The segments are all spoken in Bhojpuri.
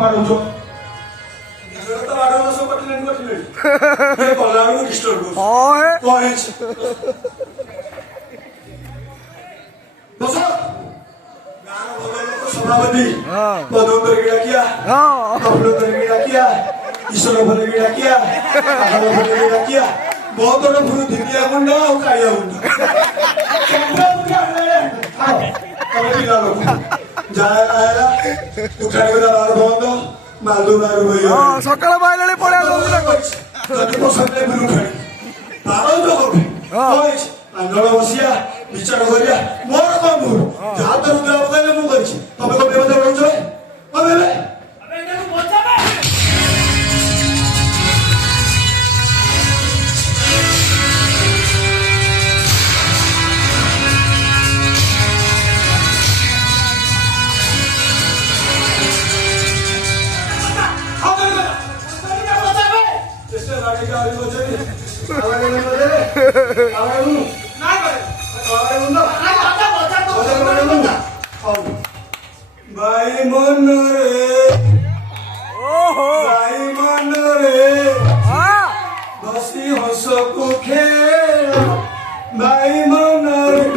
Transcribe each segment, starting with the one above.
मारुछ तो बाड़ो सब कटिले कटिले ये कला को डिस्टर्ब कर हां कहे बस गाना भगवान को सभापति पदोत्तर की डाकिया अपलोत्तर की डाकिया ईश्वर भले की डाकिया आलो भले की डाकिया बहुत बड़ा फुल दिया गुंडा और काया गुंडा कब भी ला लो जाए आया उठाई को दार बंद मालू दारू भैया हां सकाळ बायले पडा लोगला कछ जति पसंदले बिरु खाई बारो जो होबे कछ आंदोलन बसिया विचार करिया मोर कामूर जा तो रुद्र बदले मु कछि तबे को बेबदे रहछ अबे अबे एटा को बचाबे भाई मन रे भाई मन रे बसी हस को खेल भाई मन रे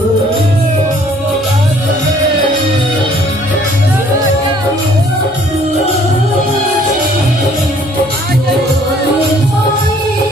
Oh